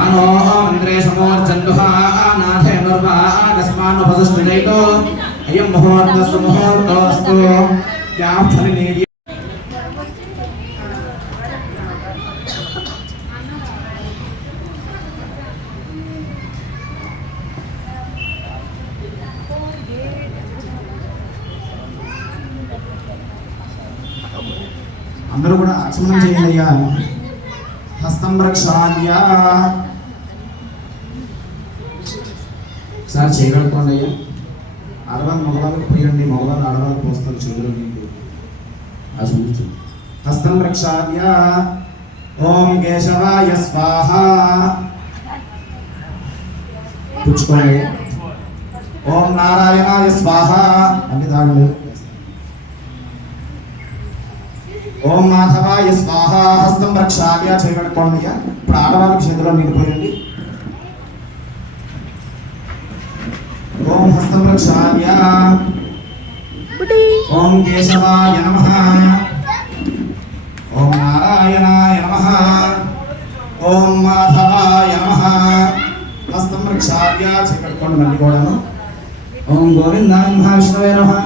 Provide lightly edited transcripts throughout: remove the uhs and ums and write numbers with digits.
मानो मन्त्रेशमोर्चन्दुः नाथेनुर्वा कस्मानुपसृष्टुजैतो अयं मुहूर्तस्तु मुहूर्तोऽस्तु या फलिनीर्य అందరూ కూడా ఆచమనం చేయండి అయ్యా. హస్తం రక్షాల్య ఒకసారి చేయగలుగుకోండి అయ్యా. ఆడవాళ్ళు మగవాళ్ళకి పోయండి, మగవాళ్ళు ఆడవాళ్ళకి పోస్తారు చెవులు నీకు ఆచమించు. హస్తం రక్షాల్య ఓం కేశవాయ స్వాహ పుచ్చుకోండి. ఓం నారాయణాయ స్వాహ అన్ని దాగులు. ఓం మాధవాయ స్వాహ హస్తం రక్షాల్య చేయగలుగుకోండి అయ్యా. ఇప్పుడు ఆడవాళ్ళకి చేతిలో నిండిపోయండి. ఓం హస్తం రక్షాల్య ఓం కేశవాయ నమః ఓం నారాయణాయ నమః ఓం మాధవాయ నమః హస్తం రక్షాల్య చేయగలుగుకోండి మళ్ళీ కూడాను. ఓం గోవిందాయ నమః విష్ణవే నమః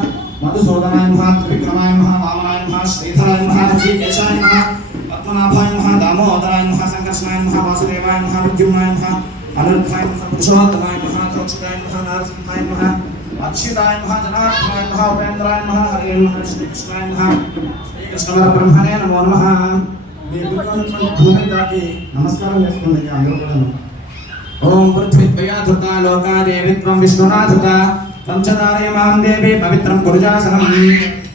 మధుసూదనాయ నమః త్రివిక్రమాయ నమః వామనాయ నమః శ్రీధరాయ నమః శ్రీకేశాయ నమః పద్మనాభాయ నమః దామోదరాయ నమః సంకర్షణాయ నమః వాసుదేవాయ నమః విద్యుమ్నాయ నమః అనిరుద్ధాయ నమః పురుషోత్తమాయ నమః ద్రోక్షితాయ నమః నరసింహాయ నమః అచ్యుతాయ నమః జనార్దనాయ నమః ఉపేంద్రాయ నమః హరే నమః శ్రీకృష్ణాయ నమః శ్రీకృష్ణ బ్రహ్మణే నమో నమః. మీ గురువున్నటువంటి భూమిని దాటి నమస్కారం చేసుకోండి అందరూ కూడా. ఓం పృథ్వీత్వయా ధృతా లోకా దేవిత్వం విష్ణునాథృత పంచదారయమాం దేవి పవిత్రం గురుజాసనం.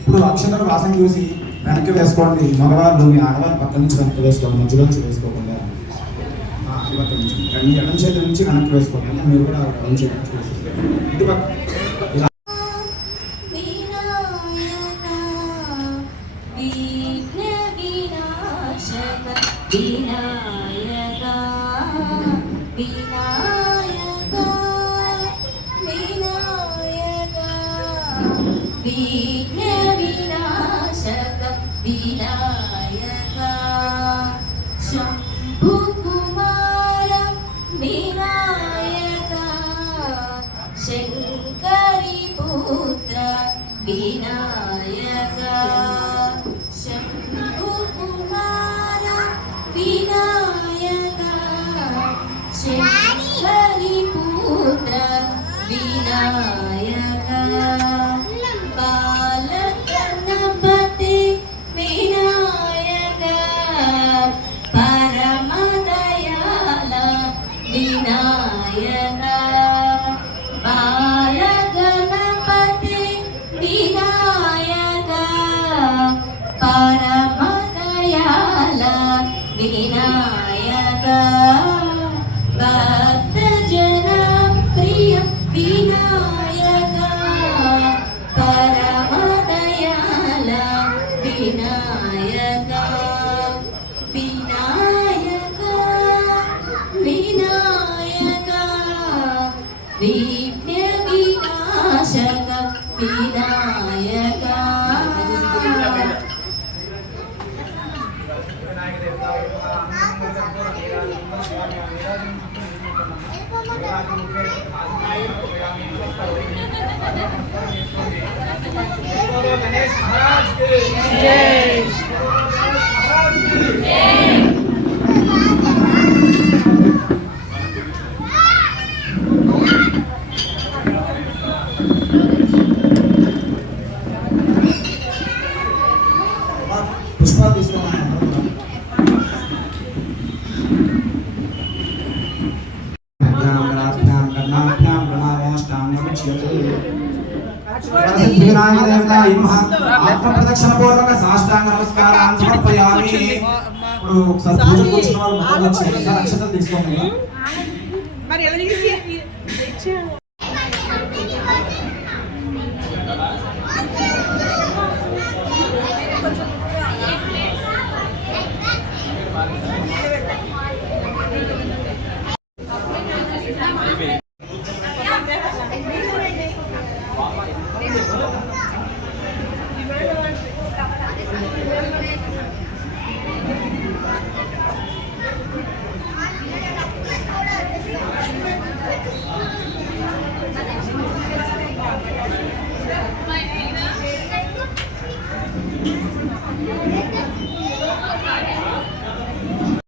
ఇప్పుడు అక్షతలు వాసన చూసి వెనక్కి వేసుకోండి. మగవాళ్ళు మీ ఆడవాళ్ళు పక్క నుంచి వెనక్కి వేసుకోండి, మధ్యలో నుంచి వేసుకోకుండా ఎడం చేతి నుంచి వెనక్కి వేసుకోండి. మీరు కూడా ఎడం చేతి నుంచి వేసుకోండి. ఇది शंकरी पुत्र विनायक शंभु कुमार विनायक शंकरी पुत्र विनायक बालगणपति विनायक परम दयाल विनायक बालगणपति विनायक परम दयाल विनायक भक्तजन प्रिय विनायक परम दयाल विनायक विनायक विनायक विघ्न विनाशक विनायक गणेश महाराज की जय। పుష్పాలు తీసుకోవాలి. ఆత్మప్రదక్షిణ పూర్వక సాష్టాంగ నమస్కారాన్ని సమర్పయామి. ఇప్పుడు ఒకసారి పూజకు వచ్చిన వాళ్ళు అక్షతలు తీసుకోండి. మరి ఎలా